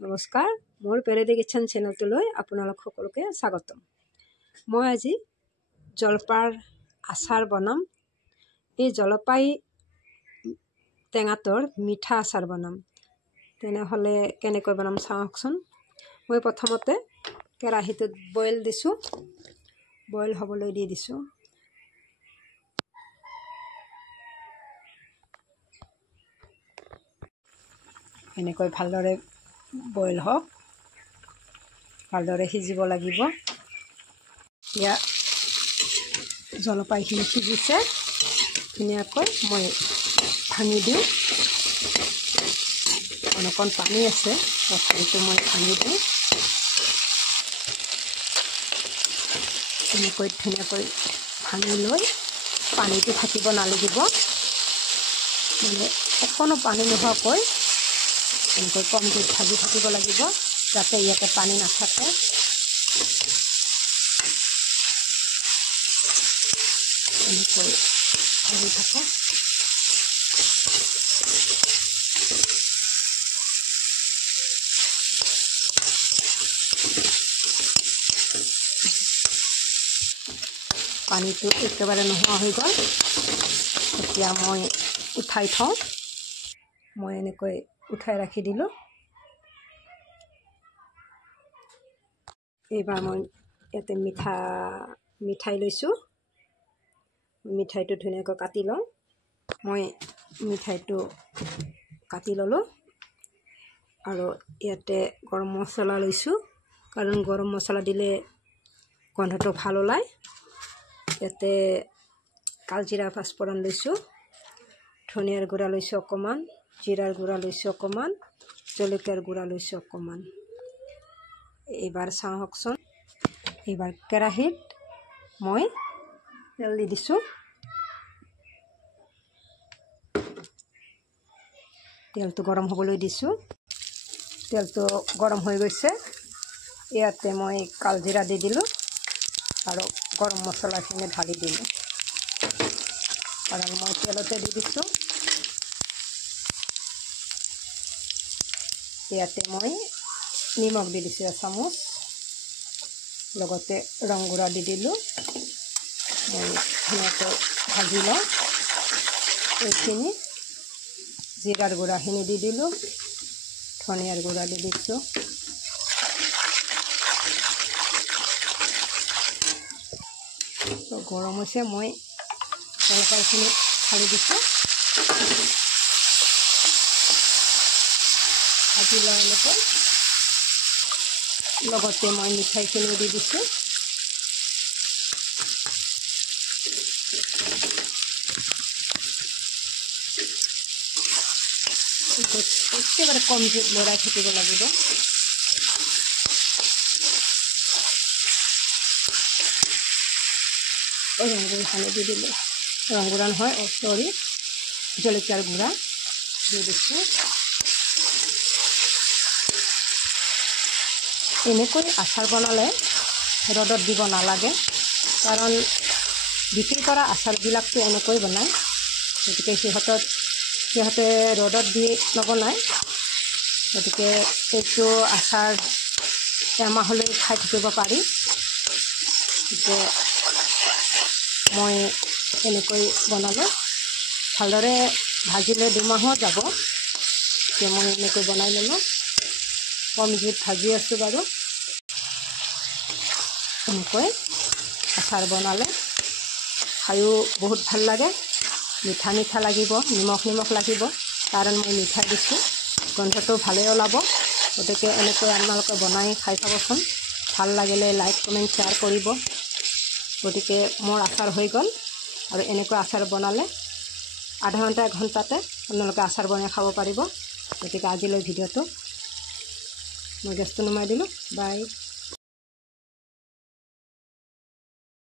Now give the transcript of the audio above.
নমস্কাৰ, মোৰ পেৰেডি কিচেন চেনেলটোলৈ আপোনালোক সকলোকে স্বাগতম। মই আজি জলপাইৰ আচাৰ বনাম। এই জলপাই টেঙাটোৰ মিঠা আচাৰ বনাম। তেনেহ'লে কেনেকৈ বনাম চাওকচোন। মই প্ৰথমতে কেৰাহীটোত বইল দিছোঁ, বইল হ'বলৈ দি দিছোঁ। এনেকৈ ভালদৰে বইল হওক, ভালদৰে সিজিব লাগিব। এতিয়া জলপাইখিনি সিজিছে, ধুনীয়াকৈ মই ভাঙি দিওঁ। অকণ পানী আছে, তথাপিতো মই ভাঙি দিওঁ। এনেকৈ ধুনীয়াকৈ ভাঙি লৈ পানীটো থাকিব নালাগিব, মানে অকণো পানী নোহোৱাকৈ এনেকৈ কম জুইত ভাজি থাকিব লাগিব, যাতে ইয়াতে পানী নাথাকে। এনেকৈ ভাজি থাকক। পানীটো একেবাৰে নোহোৱা হৈ গ'ল। এতিয়া মই উঠাই থওঁ। মই এনেকৈ উঠাই ৰাখি দিলোঁ। এইবাৰ মই ইয়াতে মিঠাই লৈছোঁ। মিঠাইটো ধুনীয়াকৈ কাটি লওঁ। মই মিঠাইটো কাটি ল'লোঁ আৰু ইয়াতে গৰম মছলা লৈছোঁ, কাৰণ গৰম মছলা দিলে গোন্ধটো ভাল ওলায়। ইয়াতে কালজিৰা পাঁচফোৰণ লৈছোঁ, ধনিয়াৰ গুড়া লৈছোঁ অকণমান, জিৰাৰ গুড়া লৈছোঁ অকণমান, জলকীয়াৰ গুড়া লৈছোঁ অকণমান। এইবাৰ চাওকচোন। এইবাৰ কেৰাহীত মই তেল দি দিছোঁ। তেলটো গৰম হ'বলৈ দিছোঁ। তেলটো গৰম হৈ গৈছে। ইয়াতে মই কালজিৰা দি দিলোঁ আৰু গৰম মছলাখিনি ঢালি দিলোঁ, কাৰণ মই তেলতে দি দিছোঁ। ইয়াতে মই নিমখ দি দিছোঁ এচামুচ, লগতে ৰং গুড়া দি দিলোঁ। মই ধুনীয়াকৈ ভাজি লওঁ। এইখিনি জিৰাৰ গুড়াখিনি দি দিলোঁ, ধনিয়াৰ গুড়া দি দিছোঁ। গৰম হৈছে, মই জলপাইখিনি ঢালি দিছোঁ। ভাজি লওঁ এনেকৈ। লগতে মই মিঠাইখিনি দি দিছোঁ। একেবাৰে কম জুইত লৰাই থাকিব লাগিব। ৰং গুড়াখিনি দি দিলোঁ। ৰং গুড়া নহয়, জলকীয়াৰ গুড়া দি দিছোঁ। এনেকৈ আচাৰ বনালে ৰ'দত দিব নালাগে, কাৰণ বিক্ৰী কৰা আচাৰবিলাকতো এনেকৈ বনায়। গতিকে সিহঁতে ৰ'দত দি নবনায়। গতিকে এইটো আচাৰ এমাহলৈ খাই থাকিব পাৰি। গতিকে মই এনেকৈ বনালোঁ। ভালদৰে ভাজিলে দুমাহো যাব। এতিয়া মই এনেকৈ বনাই ল'লোঁ। কম জুইত ভাজি আছোঁ বাৰু। এনেকৈ আচাৰ বনালে খায়ো বহুত ভাল লাগে। মিঠা মিঠা লাগিব, নিমখ লাগিব, কাৰণ মই মিঠাই দিছোঁ। গোন্ধটো ভালেই ওলাব। গতিকে এনেকৈ আপোনালোকে বনাই খাই চাবচোন। ভাল লাগিলে লাইক, কমেণ্ট, শ্বেয়াৰ কৰিব। গতিকে মোৰ আচাৰ হৈ গ'ল, আৰু এনেকৈ আচাৰ বনালে আধা ঘণ্টা 1 ঘণ্টাতে আপোনালোকে আচাৰ বনাই খাব পাৰিব। গতিকে আজিলৈ ভিডিঅ'টো মই গেছটো নুমাই দিলোঁ। বাই।